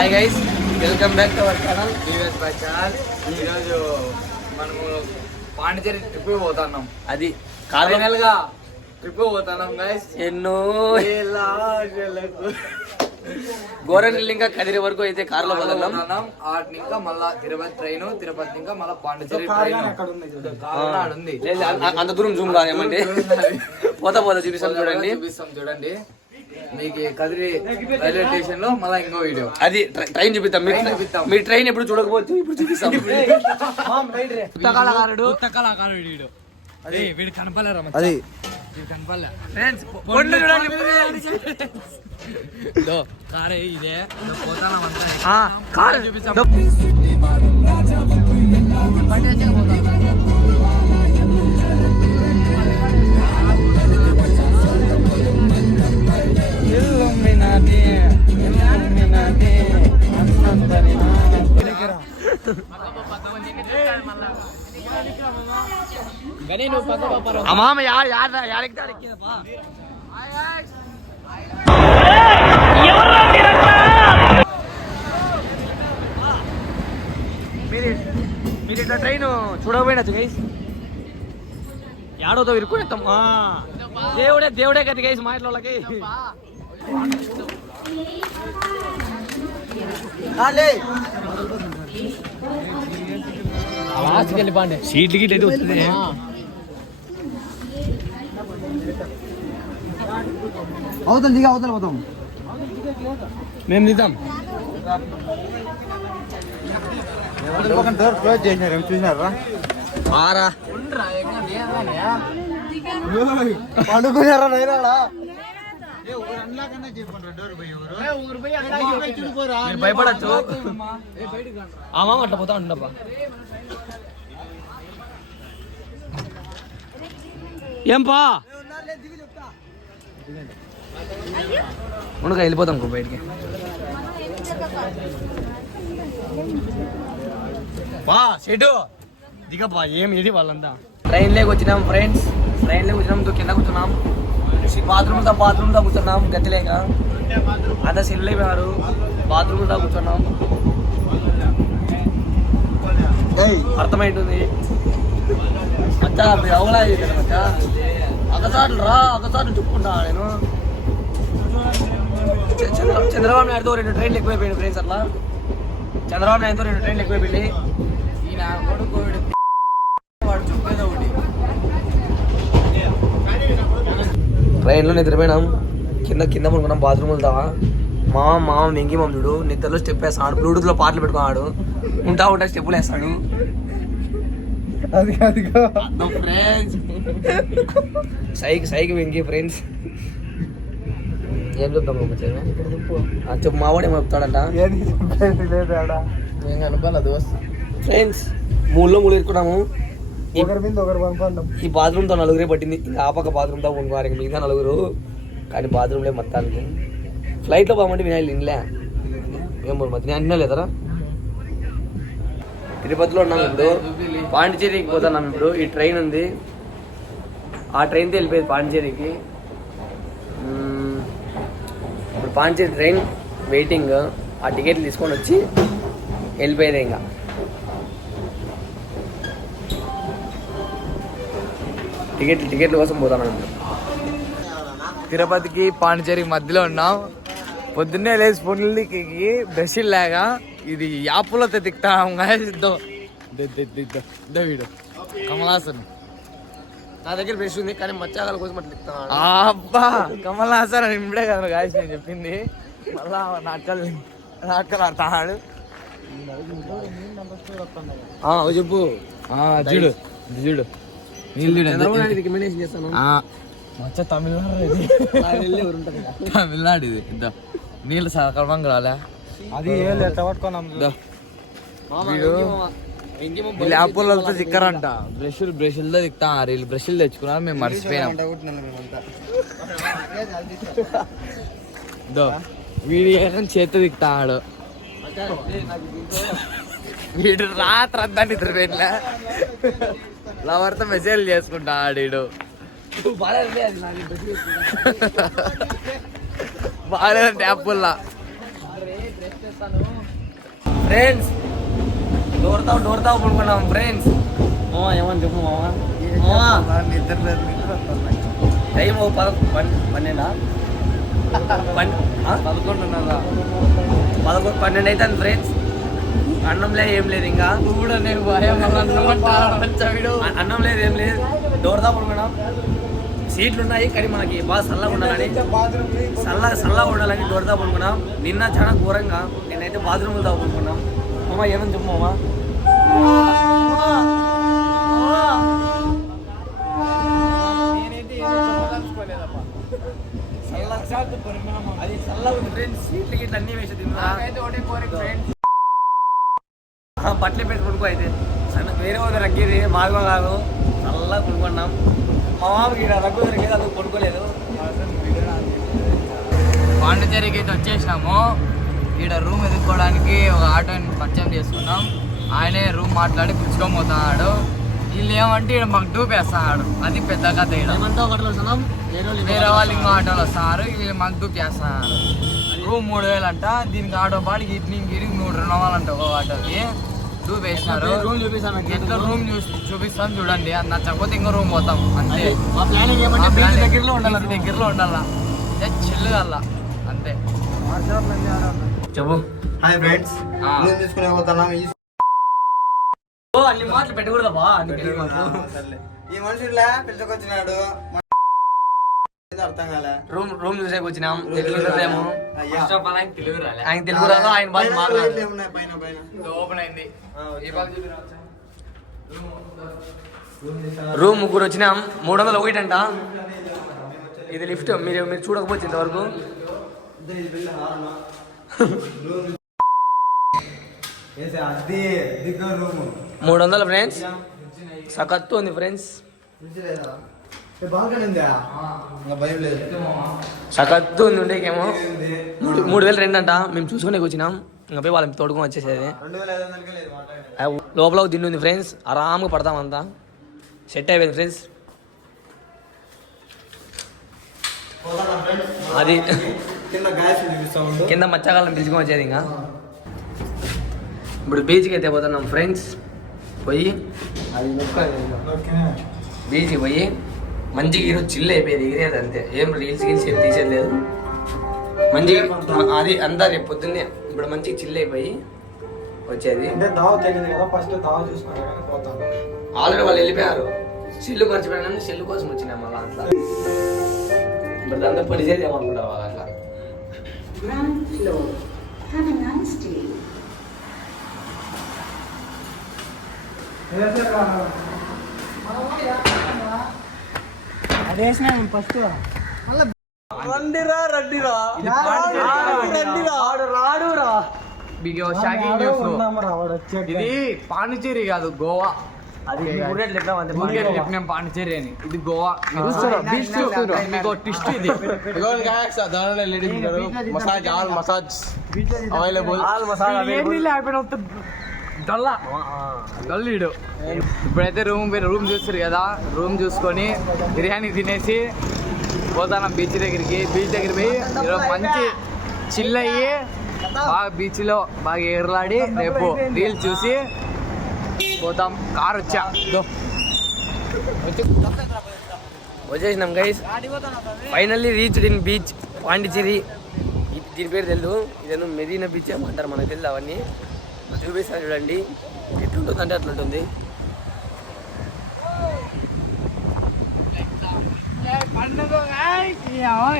Hi guys, welcome back to our channel TVS by channel. ఈరోజు మనము Pondicherry trip పోతున్నాం. అది ఫైనల్ గా ట్రిప్ పోతున్నాం గైస్. ఎన్నో గోరెంట్ల ఇంకా కదిరి వరకు అయితే కార్లో పోతున్నాం. ఆటిని ఇంకా మళ్ళా తిరుపతి ట్రైన్, తిరుపతి ఇంకా మళ్ళా పాండిచేరి ట్రైన్. అంత దూరం జూమ్ కాదేమంటే పోతా చూపిస్తాం చూడండి. మీకు కదిరి రైల్వే స్టేషన్ లో మళ్ళీ ఇంకో వీడియో, అది ట్రైన్ చూపిస్తాం. మీరు ట్రైన్ ఎప్పుడు చూడకపోతే ఇప్పుడు చూపిస్తాం. వీడు కనపలేరా? అది కనపలే ఫ్రెండ్స్, కారే ఇదే పోతానంతా కారు చూపిస్తాం. మీరు ఇట్లా ట్రైన్ చూడకపోయినచ్చు గైస్, ఏడోతో ఇరుక్కునేస్తాం. దేవుడే కదా గైస్ మా ఇంట్లో వాళ్ళకి. సీట్లు గిట్ అయితే వస్తుంది. అవతల పోతాం, మేము దిద్దాం. క్లోజ్ చేసినారు, చూసినారా? పండుకున్నారా నైరాడా? భయపడచ్చు. అట్లా పోతా ఉండబ్బా. ఏంపా ఉండగా వెళ్ళిపోతాం బయటికి. షెడ్డు దిగబ్బా. ఏది వాళ్ళంతా ట్రైన్లోకి వచ్చినాం ఫ్రెండ్స్. ట్రైన్లోకి వచ్చినాం, కింద కూర్చున్నాం. బాత్రూమ్ దా కూర్చున్నాం. గతిలేక అంతా సెల్లైపోయారు. బాత్రూమ్ దా కూర్చున్నాం. అర్థమైంటుంది అచ్చా. అవలా ఒకసారి చెప్పుకుంటా నేను. చంద్రబాబు నాయుడుతో 2 ట్రైన్లు ఎక్కువైపోయింది ఫ్రెండ్స్. అట్లా చంద్రబాబు నాయుడుతో 2 ట్రైన్లు ఎక్కువైపోయింది. ఈయన కొడుకు వాడు చెప్పేది ఒకటి. ట్రైన్లో నిద్రపోయినాం. కింద పడుకున్నాం. బాత్రూమ్ వెళ్తావా మామ వెంకి మమ్ముడు నిద్రలో స్టెప్ వేస్తాడు. బ్లూటూత్లో పాటలు పెట్టుకున్నాడు. ఉంటా స్టెప్పులు వేస్తాడు. ఫ్రెండ్స్ సైకి వెంకి ఫ్రెండ్స్ ఏం చెప్తాం చెప్పు. మావాడు ఏమో చెప్తాడంట. ఫ్రెండ్స్ 3 ఇరుకున్నాము. ఈ బాత్రూమ్తో 4 పట్టింది. ఇంకా ఆ పక్క బాత్రూమ్తో కొనుక్కోవాలి. మిగతా 4 కానీ బాత్రూమ్లే మొత్తానికి. ఫ్లైట్లో పోమంటే వినాలి ఇంట్లో ఏం పోయి అంటున్నా లేదరా. తిరుపతిలో ఉన్నాం. ఇప్పుడు పాండిచేరికి పోతున్నాం. ఇప్పుడు ఈ ట్రైన్ ఉంది, ఆ ట్రైన్తో వెళ్ళిపోయేది పాండిచేరికి. ఇప్పుడు పాండిచేరి ట్రైన్ వెయిటింగ్. ఆ టికెట్లు తీసుకొని వచ్చి వెళ్ళిపోయేది. ఇంకా టికెట్ల కోసం పోతాను. తిరుపతికి పాండిచేరికి మధ్యలో ఉన్నాం. పొద్దున్నే లేచి స్పూన్లకి బ్రష్ లేక ఇది యాప్లో తిక్తాం. వీడు కమలాసన్ నా దగ్గర బ్రష్ ఉంది కానీ మచ్చాకాల కోసం అట్లా తిక్తాను. అబ్బా కమలాసన్ అని ఇప్పుడే కదా గాయస్ నేను చెప్పింది. మళ్ళా నాటకాలు ఆడతాడు. చెప్పు చూడు రికమెండేషన్ చేస్తాను. తమిళనాడు ఇది. నీళ్ళు సక్రమంగా రాలే. అది ల్యాప్లతో తిక్కరంట. బ్రష్లతో తిక్తా. వీళ్ళు బ్రష్లు తెచ్చుకున్నారు, మేము మర్చిపోయాం. వీడి చేత తిక్తాడు. వీడు రాత్రంతా నిద్రపోయిట్లే. లవర్తో మెసేజ్ చేసుకుంటా ఆడు. బాగాలేదంటే యాప్లా ఫ్రెండ్స్ డోర్తావు పడుకున్నాం ఫ్రెండ్స్. మామా ఏమని చెప్పు మామా. నిద్ర టైం 12 12 అవుతుంది ఫ్రెండ్స్. అన్నం లేదు ఏం లేదు ఇంకా. అన్నం లేదు ఏం లేదు. డోర్తా పడుకున్నాం. సీట్లు ఉన్నాయి కానీ మనకి బాగా చల్లగా ఉండాలని చల్లగా ఉండాలని డోర్తా పడుకున్నాం. నిన్న చాలా ఘోరంగా నేనైతే బాత్రూమ్లో దా పడుకున్నాం. మామా ఏమని చెప్పు మామా. అది చల్లగా ఉంది ఫ్రెండ్స్. సీట్లు గిట్ల అన్నీ వేసి బట్టలు పెట్టి పడుకో. అయితే వేరే వాళ్ళు రగ్గేది మార్గం కాదు. చల్లగా పడుకున్నాం. మా మామకి ఇక్కడ రగ్గు దొరికేది అందుకు పడుకోలేదు. పాండిచేరికి అయితే వచ్చేసినాము. ఇక్కడ రూమ్ ఎదుర్కోవడానికి ఒక ఆటోని పరిచయం చేసుకున్నాం. ఆయనే రూమ్ మాట్లాడి పుచ్చుకొని పోతున్నాడు. వీళ్ళు ఏమంటే ఇక్కడ మాకు డూపేస్తున్నాడు. అది పెద్ద కథ. మేమంతా ఒకటి వస్తున్నాం. వేరే వాళ్ళు ఇంకో ఆటోలు వస్తున్నారు. వీళ్ళు మాకు డూప్ చేస్తున్నారు. రూమ్ 3000 అంట. దీనికి ఆటో పాటికి ఇట్నికి 100 అంట ఒక ఆటోకి. డూప్ వేసినారు. రూమ్ చూపిస్తాను. ఎట్లా రూమ్ చూపిస్తాను చూడండి. అది నచ్చకపోతే ఇంకో రూమ్ పోతాం అంతే. మా ప్లానింగ్ ఏమంటే దగ్గరలో ఉండాలి. దగ్గరలో ఉండాలా చిల్లు కల్లా అంతే. చెప్పు. హాయ్ ఫ్రెండ్స్, రూమ్ తీసుకునే పోతున్నాం. అన్ని మాటలు పెట్టకూడదబ్బా. ఈ మనుషులా పిలుచుకొచ్చినాడు, అర్థం కాలే. రూమ్ చూసేకి వచ్చినాం. తెలుగుదేమో ఆయన తెలుగు రాదు. ఆయన భాష మాట్లాడాలి. పైన ఓపెన్ అయింది. రూమ్ ముగ్గురు వచ్చినాం. 301 అంట. ఇది లిఫ్ట్. మీరు చూడకపోవచ్చు ఇంతవరకు. 300 ఫ్రెండ్స్. సకత్తు ఉంది ఫ్రెండ్స్. సకత్తు ఉంది. ఉండేకేమో 3000 రెంట్ అంట. మేము చూసుకునే వచ్చినాం. ఇంకా పోయి వాళ్ళని తోడుకొని వచ్చేసేది. లోపల దిండు ఉంది ఫ్రెండ్స్. ఆరామ్గా పడతామంతా. సెట్ అయిపోయింది ఫ్రెండ్స్. అది కింద మచ్చగాళ్ళని పిలుచుకొని వచ్చేది. ఇంకా ఇప్పుడు బీచ్కి అయితే పోతున్నాం ఫ్రెండ్స్. పోయి బీచ్కి పోయి మంచిగా ఈరోజు చిల్ అయిపోయేది. ఎగిరేది అంతే. ఏం రీల్స్ ఏం తీసేది లేదు. మంచిగా అది అంతా రేపు పొద్దున్నే. ఇప్పుడు మంచిగా చిల్ అయిపోయి వచ్చేది. ఆల్రెడీ వాళ్ళు వెళ్ళిపోయారు. సెల్లు మర్చిపోయినా సెల్లు కోసం వచ్చినా మళ్ళీ అట్లా. ఇప్పుడు అంతా పరిచేది ఏమనుకుంటారు వాళ్ళు అట్లా. ఇది పాండిచేరి కాదు, గోవా. పాండిచేరి అని. ఇది గోవా. మీకు ట్విస్ట్ ఇది. Massage available. డల్లీడు. ఇప్పుడైతే రూమ్ చూస్తారు కదా. రూమ్ చూసుకొని బిర్యానీ తినేసి పోతాను బీచ్ దగ్గరికి. బీచ్ దగ్గర పోయి ఈరోజు మంచి చిల్ అయ్యి బాగా బీచ్లో బాగా ఎగరలాడి రేపు రీల్స్ చూసి పోతాం. కార్ వచ్చేసినాం guys. Finally reached in beach Pondicherry. దీని పేరు తెలియదు. ఇదేదో మెరీనా బీచ్ ఏమంటారు మనకు తెలియదు. అవన్నీ చూపిస్తాను చూడండి. ఎట్లుంటుంది అంటే అట్లుంటుంది.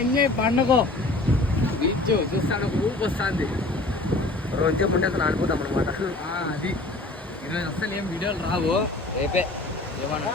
ఎంజాయ్ పండుగ. బీచ్ చూస్తాను ఊపు వస్తుంది. రోజు ఉంటే అతను ఆడిపోతాం అనమాట. అది ఈరోజు అసలు ఏం వీడియోలు రావు. రేపే ఏమన్నా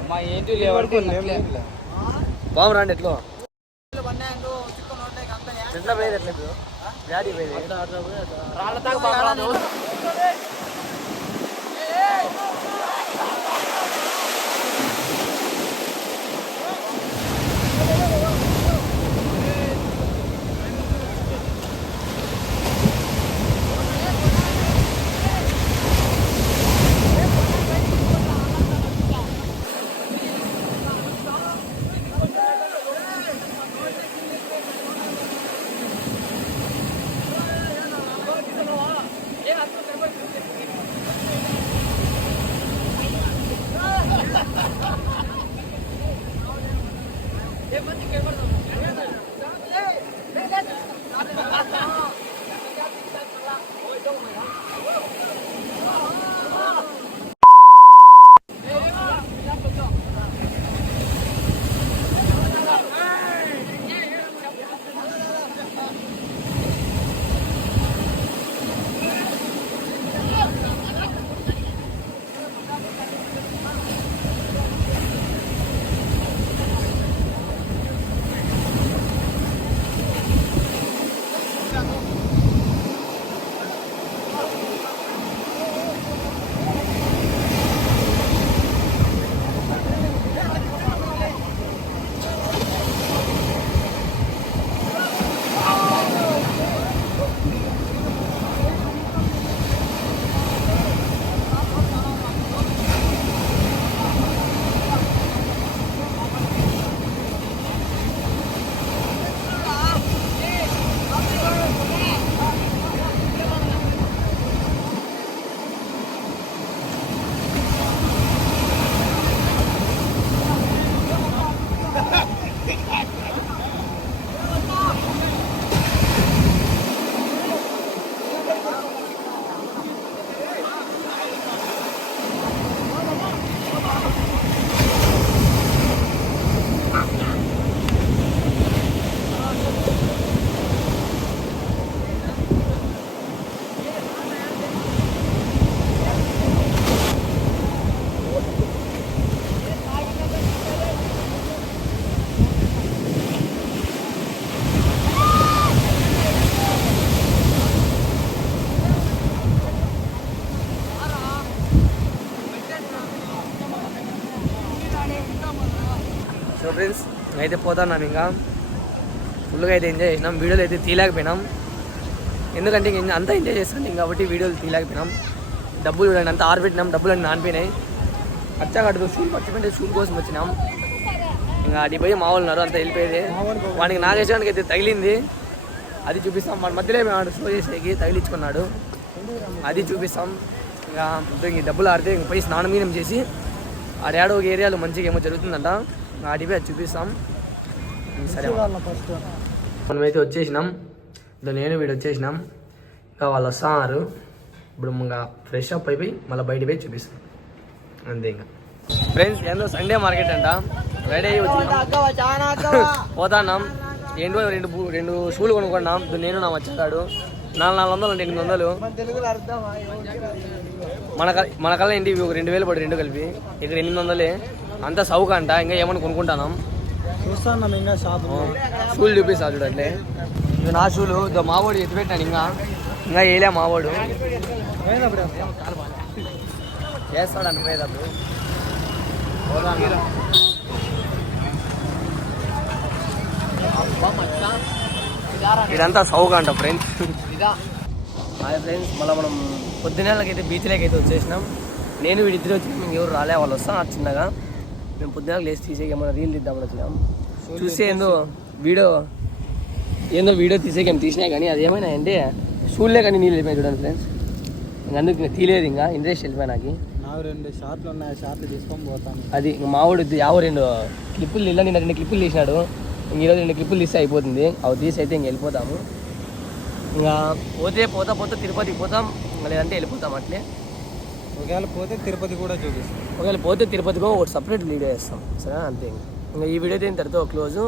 అమ్మా ఏంటి బాబు రండి. ఎట్లో ఎట్లా పోయేది. ఎట్లా డాడీ పోయేది. సో ఫ్రెండ్స్ అయితే పోతున్నాం ఇంకా ఫుల్గా అయితే ఎంజాయ్ చేసినాం. వీడియోలు అయితే తీయలేకపోయినాం, ఎందుకంటే ఇంక అంతా ఎంజాయ్ చేస్తాను కాబట్టి వీడియోలు తీయలేకపోయినాం. డబ్బులు చూడండి అంతా ఆరబెట్టినాం, డబ్బులు అన్నీ నానిపోయినాయి. అచ్చగడ్డదు షూలు పట్టుకుంటే షూల్ కోసం వచ్చినాం. ఇంకా అది పోయి మా వాళ్ళు ఉన్నారు అంతా వెళ్ళిపోయేది. వాడికి నాగేశ్వరానికి అయితే తగిలింది, అది చూపిస్తాం. వాడి మధ్యలో మేము షో చేసేకి తగిలించుకున్నాడు, అది చూపిస్తాం. ఇంకా డబ్బులు ఆడితే ఇంక పోయి స్నానం గీనం చేసి ఆడేడో ఒక ఏరియాలో మంచిగా ఏమో జరుగుతుందంట, ఆడిపోయి అది చూపిస్తాం. సరే మనమైతే వచ్చేసినాం, నేను వీడు వచ్చేసినాం. ఇంకా వాళ్ళు వస్తున్నారు. ఇప్పుడు ఇంకా ఫ్రెష్ అప్ అయిపోయి మళ్ళీ బయట పోయి చూపిస్తాం అంతే. ఇంకా ఫ్రెండ్స్ ఏందో సండే మార్కెట్ అంట, రెడీ అయ్యి వచ్చి పోతాన్నాం. ఏంటో రెండు షూలు కొనుక్కున్నాం. నేను నా వచ్చాడు 400 అంటే 800. మన కల్లా ఏంటి ఒక 2000 పడి రెండు కలిపి, ఇక్కడ 800. అంతా సౌక అంట. ఇంకా ఏమన్నా కొనుక్కుంటాం చూస్తాను ఇంకా షాప్ షూలు చూపిస్తా చూడట్లే. ఇవి నా షూలు మావోడు ఎత్తిపెట్టాను. ఇంకా వేయలే మావోడు చేస్తాడు అనిపోయేటప్పుడు. ఇదంతా సౌక అంట ఫ్రెండ్స్. హాయ్ ఫ్రెండ్స్, మళ్ళీ మనం పొద్దునేళ్ళకైతే బీచ్లోకి అయితే వచ్చేసినాం. నేను వీడిద్దరు వచ్చినాం, ఇంకెవరు రాలే. వాళ్ళు వస్తాను చిన్నగా. మేము పొద్దున లేచి తీసే ఏమైనా రీల్ తీద్దామని వచ్చినాం. చూస్తే ఏందో వీడియో తీసేకి ఏం తీసినా కానీ అది ఏమైనా అంటే షూలే కానీ నీళ్ళు వెళ్ళిపోయి చూడండి ఫ్రెండ్స్. ఇంక అందుకు తీయలేదు, ఇంకా ఇంట్రెస్ట్ వెళ్ళిపోయి నాకు 2 షార్ట్లు ఉన్నాయి, షార్ట్లు తీసుకొని పోతాను. అది ఇంక మావాడు 2 క్లిప్పులు నిన్న 2 క్లిప్పులు తీసినాడు. ఇంక ఈరోజు 2 క్లిప్పులు తీస్తే అయిపోతుంది. అవి తీసి అయితే ఇంక వెళ్ళిపోతాము. ఇంకా పోతా తిరుపతికి పోతాం, ఇంకా లేదంటే వెళ్ళిపోతాం అట్లే. ఒకవేళ పోతే తిరుపతి కూడా చూపిస్తాం. ఒకవేళ పోతే తిరుపతికి ఒకటి సపరేట్ వీడియో చేస్తాం, సరే అంతే. ఇంకా ఈ వీడియో అయితే ఇంతటితో క్లోజ్.